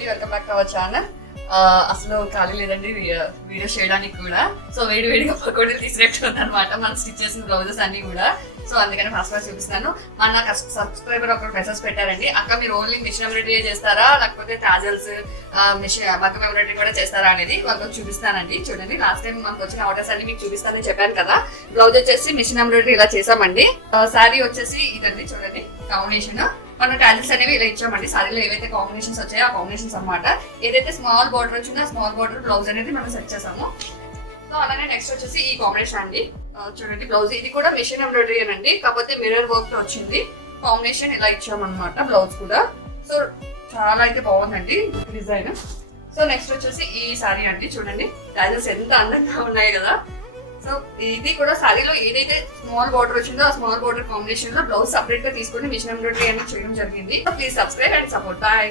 అండి, welcome back to our channel. అసలు ఖాళీ లేదండి వీడియో చేయడానికి కూడా. సో వేడిగా పకోడీలు తీసినట్టు అనమాట మన స్టిచ్ చేసిన బ్లౌజెస్ అన్ని కూడా. సో అందుకని ఫస్ట్ చూపిస్తున్నాను. మన సబ్స్క్రైబర్ ఒకరు మెసేజ్ పెట్టారండి, అక్క మీరు ఓన్లీ మిషన్ ఎంబ్రాయిడరీ చేస్తారా లేకపోతే టాజల్స్ మిషన్ మగ్గం ఎంబ్రాయిడరీ కూడా చేస్తారా అనేది వాళ్ళకి చూపిస్తానండి. చూడండి, లాస్ట్ టైం మనకు వచ్చిన ఆర్డర్స్ అన్ని మీకు చూపిస్తానని చెప్పాను కదా. బ్లౌజ్ వచ్చేసి మిషన్ ఎంబ్రాయిడరీ ఇలా చేసామండి. శారీ వచ్చేసి ఇదండి, చూడండి కాంబినేషన్. మన టాజల్స్ అనేవి ఇలా ఇచ్చామండి. సారీలో ఏవైతే కాంబినేషన్స్ వచ్చాయో ఆ కాంబినేషన్స్ అనమాట. ఏదైతే స్మాల్ బార్డర్ వచ్చిందో ఆ స్మాల్ బార్డర్ బ్లౌజ్ అనేది మనం సెట్ చేసాము. సో అలానే నెక్స్ట్ వచ్చేసి ఈ కాంబినేషన్ అండి. చూడండి బ్లౌజ్ ఇది కూడా మిషన్ ఎంబ్రాయిడరీ అండి, కాకపోతే మిర్రర్ వర్క్ లో వచ్చింది. కాంబినేషన్ ఇలా ఇచ్చామన్నమాట బ్లౌజ్ కూడా. సో చాలా అయితే బాగుందండి డిజైన్. సో నెక్స్ట్ వచ్చేసి ఈ సారీ అండి, చూడండి టాజల్స్ ఎంత అందంగా ఉన్నాయి కదా. సో ఇది కూడా సారీలో ఏదైతే స్మాల్ బార్డర్ వచ్చిందో ఆ స్మాల్ బార్డర్ కాంబినేషన్ లో బ్లౌజ్ సపరేట్ గా తీసుకుని మిషన్ ఎంబ్రాయిడరీ అనేది చేయడం జరిగింది. Please subscribe and support. Bye.